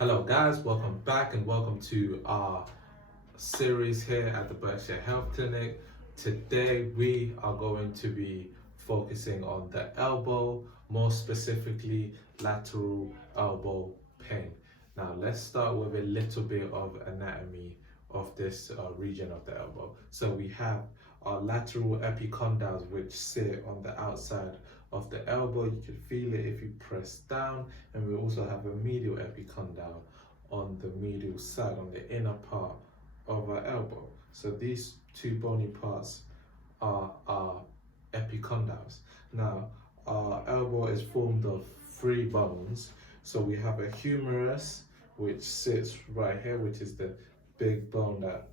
Hello guys, welcome back and welcome to our series here at the Berkshire Health Clinic. Today we are going to be focusing on the elbow, more specifically lateral elbow pain. Now let's start with a little bit of anatomy of this region of the elbow. So we have our lateral epicondyles which sit on the outside of the elbow. You can feel it if you press down, and we also have a medial epicondyle on the medial side, on the inner part of our elbow. So these two bony parts are our epicondyles. Now, our elbow is formed of three bones. So we have a humerus, which sits right here, which is the big bone that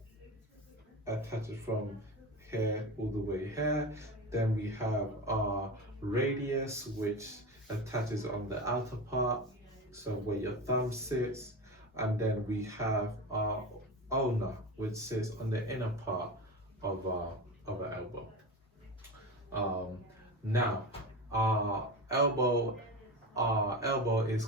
attaches from here all the way here. Then we have our radius, which attaches on the outer part, so where your thumb sits. And then we have our ulna, which sits on the inner part of our elbow. Now, our elbow is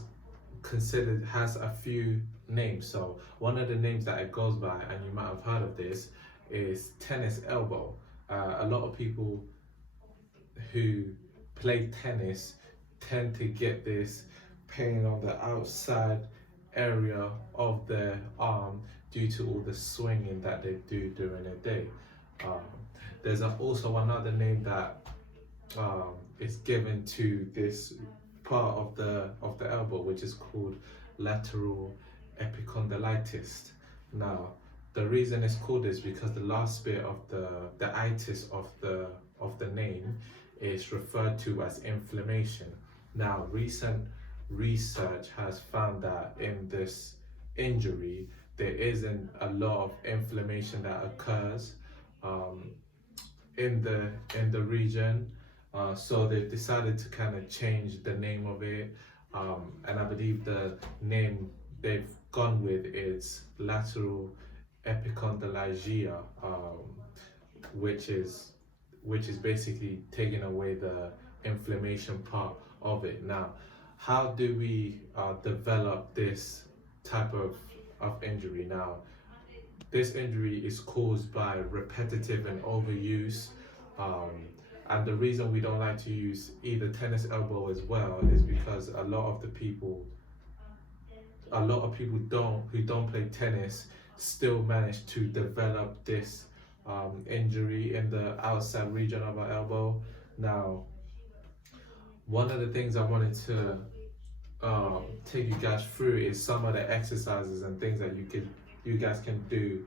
considered, has a few names. So one of the names that it goes by, and you might have heard of this, is tennis elbow. A lot of people who play tennis tend to get this pain on the outside area of their arm due to all the swinging that they do during the day. There's also another name that is given to this part of the elbow, which is called lateral epicondylitis. Now, the reason it's called this because the last bit of the itis of the name is referred to as inflammation. Now, recent research has found that in this injury there isn't a lot of inflammation that occurs in the region. So they've decided to kind of change the name of it, and I believe the name they've gone with is lateral epicondylalgia, which is basically taking away the inflammation part of it. Now, how do we develop this type of injury? Now, this injury is caused by repetitive and overuse. And the reason we don't like to use either tennis elbow as well is because a lot of people who don't play tennis still manage to develop this injury in the outside region of our elbow. Now, one of the things I wanted to take you guys through is some of the exercises and things that you guys can do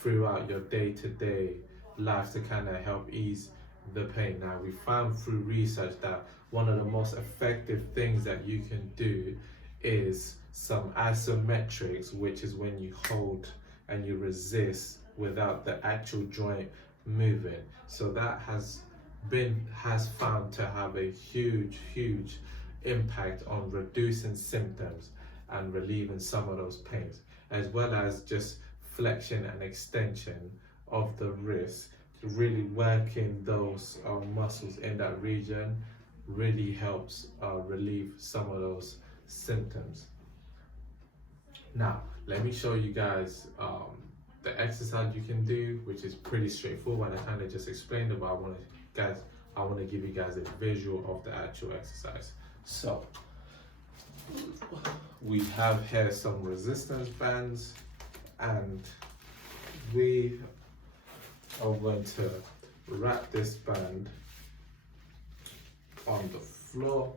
throughout your day-to-day life to kind of help ease the pain. Now, we found through research that one of the most effective things that you can do is some isometrics, which is when you hold and you resist without the actual joint moving. So that has found to have a huge impact on reducing symptoms and relieving some of those pains, as well as just flexion and extension of the wrist. Really working those muscles in that region really helps relieve some of those symptoms. Now, let me show you guys the exercise you can do, which is pretty straightforward. I kind of just explained it, but I want to give you guys a visual of the actual exercise. So, we have here some resistance bands, and we are going to wrap this band on the floor,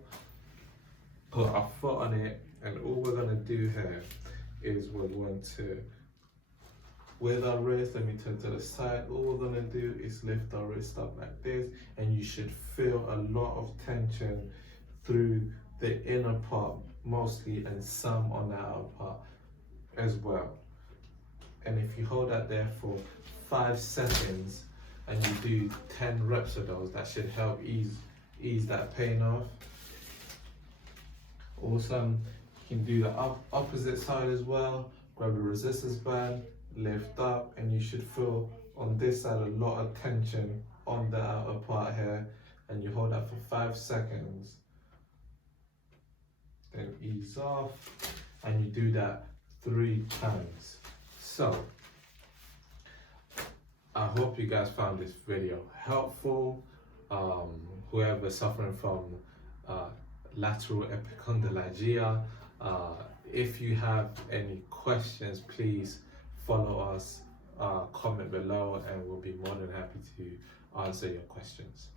put our foot on it, and all we're going to do here is we're going to, with our wrist, let me turn to the side, all we're going to do is lift our wrist up like this, and you should feel a lot of tension through the inner part mostly, and some on the outer part as well. And if you hold that there for 5 seconds and you do 10 reps of those, that should help ease that pain off. Also, you can do the opposite side as well. Grab a resistance band, lift up, and you should feel on this side a lot of tension on the outer part here, and you hold that for 5 seconds, then ease off, and you do that 3 times. So I hope you guys found this video helpful. Whoever's suffering from lateral epicondylgia, if you have any questions, please follow us, comment below, and we'll be more than happy to answer your questions.